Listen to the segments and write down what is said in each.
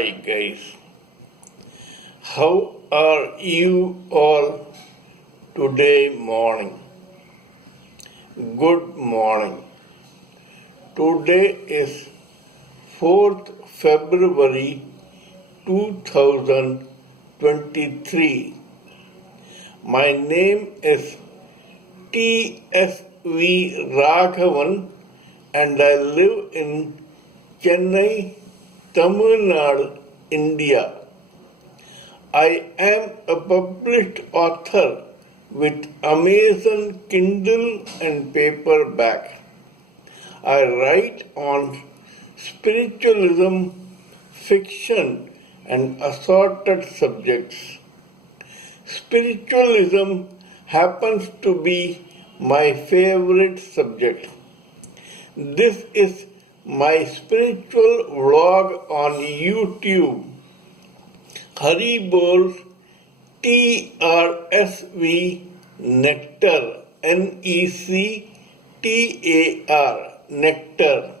Hi guys, how are you all today morning? Good morning. Today is 4th February 2023. My name is T.S.V. Raghavan and I live in Chennai, Tamil Nadu, India. I am a published author with Amazon Kindle and paperback. I write on spiritualism, fiction, and assorted subjects. Spiritualism happens to be my favorite subject. This is my spiritual vlog on YouTube. hariboltrsvnectar, Nectar, nectar.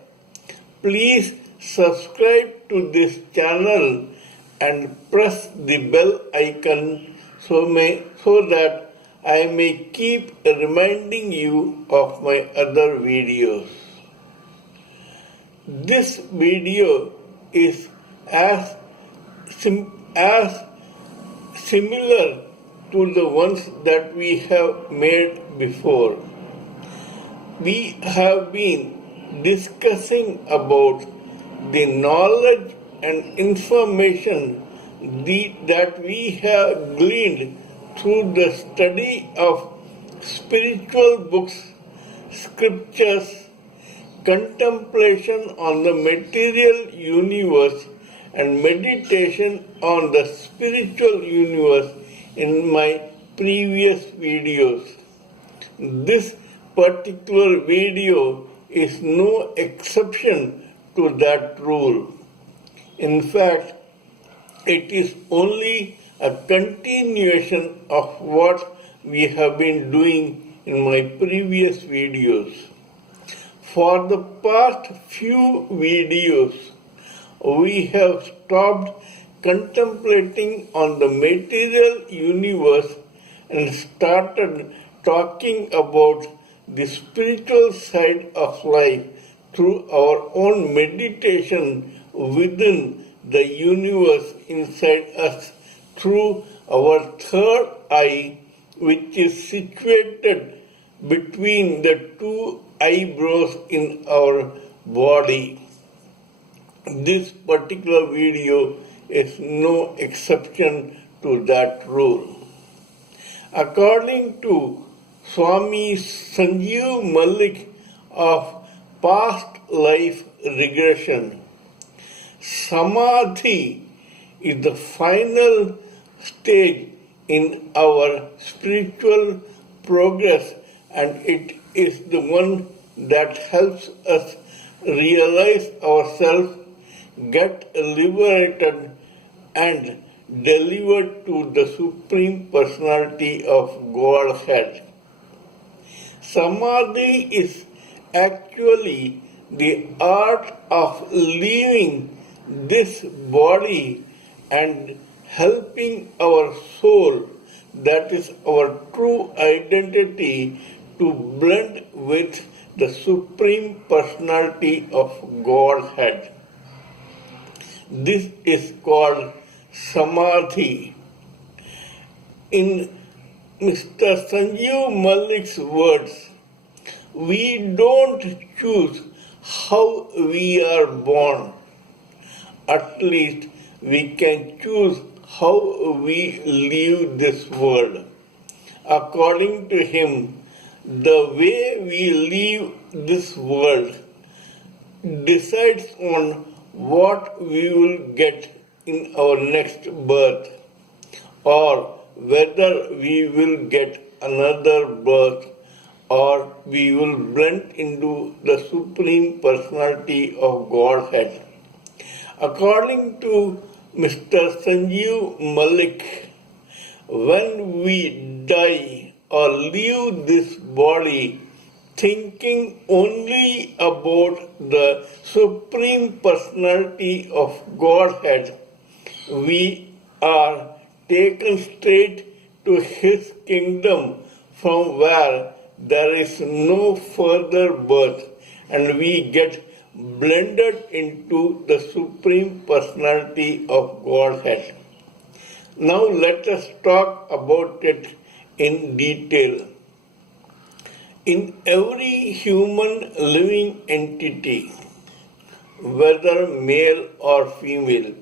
Please subscribe to this channel and press the bell icon so that I may keep reminding you of my other videos. This video is as similar to the ones that we have made before. We have been discussing about the knowledge and information that we have gleaned through the study of spiritual books, scriptures, contemplation on the material universe, and meditation on the spiritual universe in my previous videos. This particular video is no exception to that rule. In fact, it is only a continuation of what we have been doing in my previous videos. For the past few videos, we have stopped contemplating on the material universe and started talking about the spiritual side of life through our own meditation within the universe inside us through our third eye, which is situated between the two eyebrows in our body. This particular video is no exception to that rule. According to Swami Sanjeev Malik of past life regression, Samadhi is the final stage in our spiritual progress, and it is the one that helps us realize ourselves, get liberated, and delivered to the Supreme Personality of Godhead. Samadhi is actually the art of leaving this body and helping our soul, that is our true identity, to blend with the Supreme Personality of Godhead. This is called Samadhi. In Mr. Sanjeev Malik's words, we don't choose how we are born. At least we can choose how we leave this world. According to him, the way we leave this world decides on what we will get in our next birth, or whether we will get another birth, or we will blend into the Supreme Personality of Godhead. According to Mr. Sanjeev Malik, when we die or leave this body, thinking only about the Supreme Personality of Godhead, we are taken straight to his kingdom from where there is no further birth, and we get blended into the Supreme Personality of Godhead. Now let us talk about it in detail. In every human living entity, whether male or female,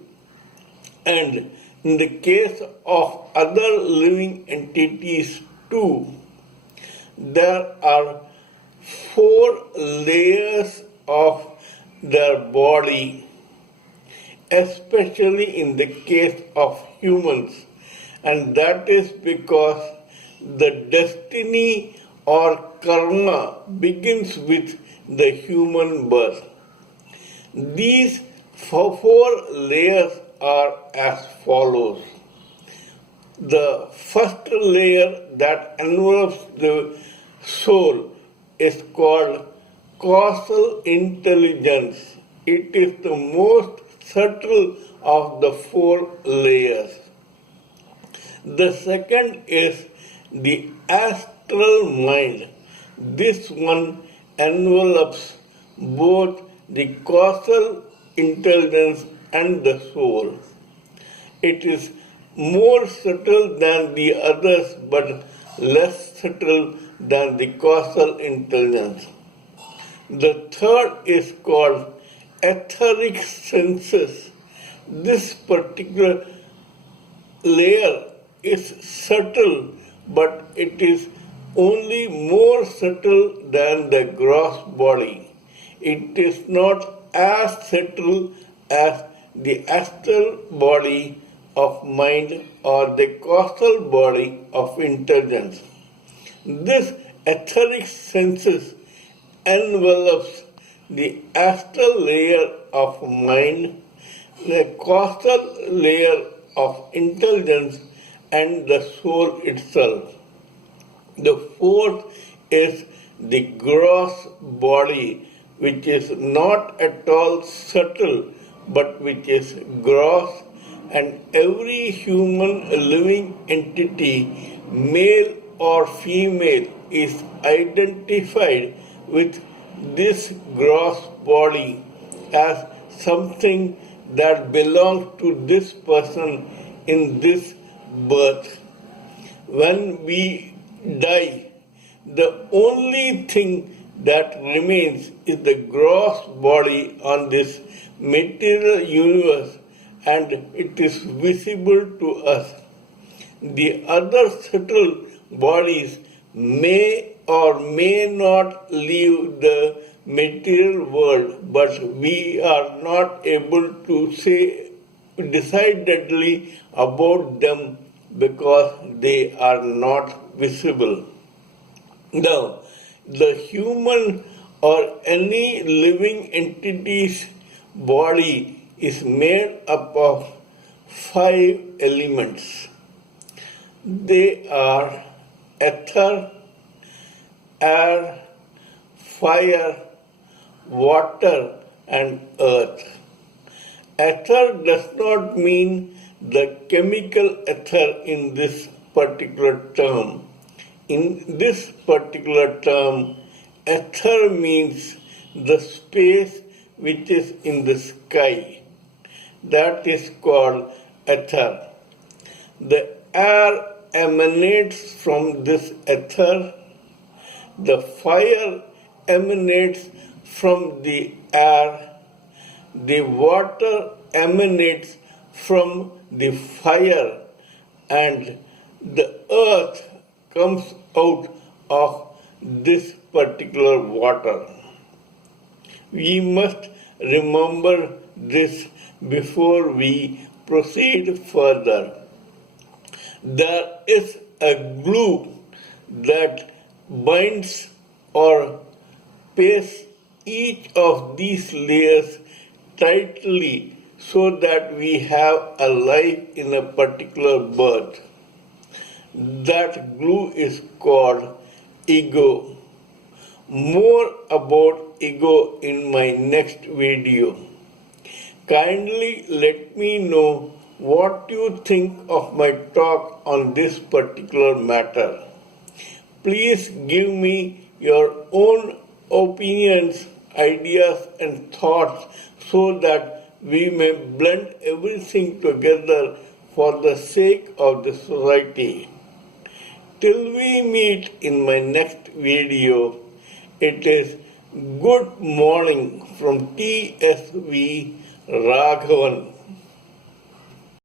and in the case of other living entities too, there are 4 layers of their body, especially in the case of humans, and that is because the destiny or karma begins with the human birth. These 4 layers are as follows. The first layer that envelops the soul is called causal intelligence. It is the most subtle of the 4 layers. The second is the astral mind. This one envelops both the causal intelligence and the soul. It is more subtle than the others but less subtle than the causal intelligence. The third is called etheric senses. This particular layer is subtle, but it is only more subtle than the gross body. It is not as subtle as the astral body of mind or the causal body of intelligence. This etheric senses envelops the astral layer of mind, the causal layer of intelligence, and the soul itself. The fourth is the gross body, which is not at all subtle, but which is gross, and every human living entity, male or female, is identified with this gross body as something that belongs to this person in this birth. When we die, the only thing that remains is the gross body on this material universe, and it is visible to us. The other subtle bodies may or may not leave the material world, but we are not able to say decidedly about them because they are not visible. Now, the human or any living entity's body is made up of 5 elements. They are ether, air, fire, water, and earth. Ether does not mean the chemical ether in this particular term. In this particular term, ether means the space which is in the sky. That is called ether. The air emanates from this ether. The fire emanates from the air. The water emanates from the fire, and the earth comes out of this particular water. We must remember this before we proceed further. There is a glue that binds or pastes each of these layers tightly so that we have a life in a particular birth. That glue is called ego. More about ego in my next video. Kindly let me know what you think of my talk on this particular matter. Please give me your own opinions, ideas, and thoughts so that we may blend everything together for the sake of the society. Till we meet in my next video, it is good morning from TSV Raghavan.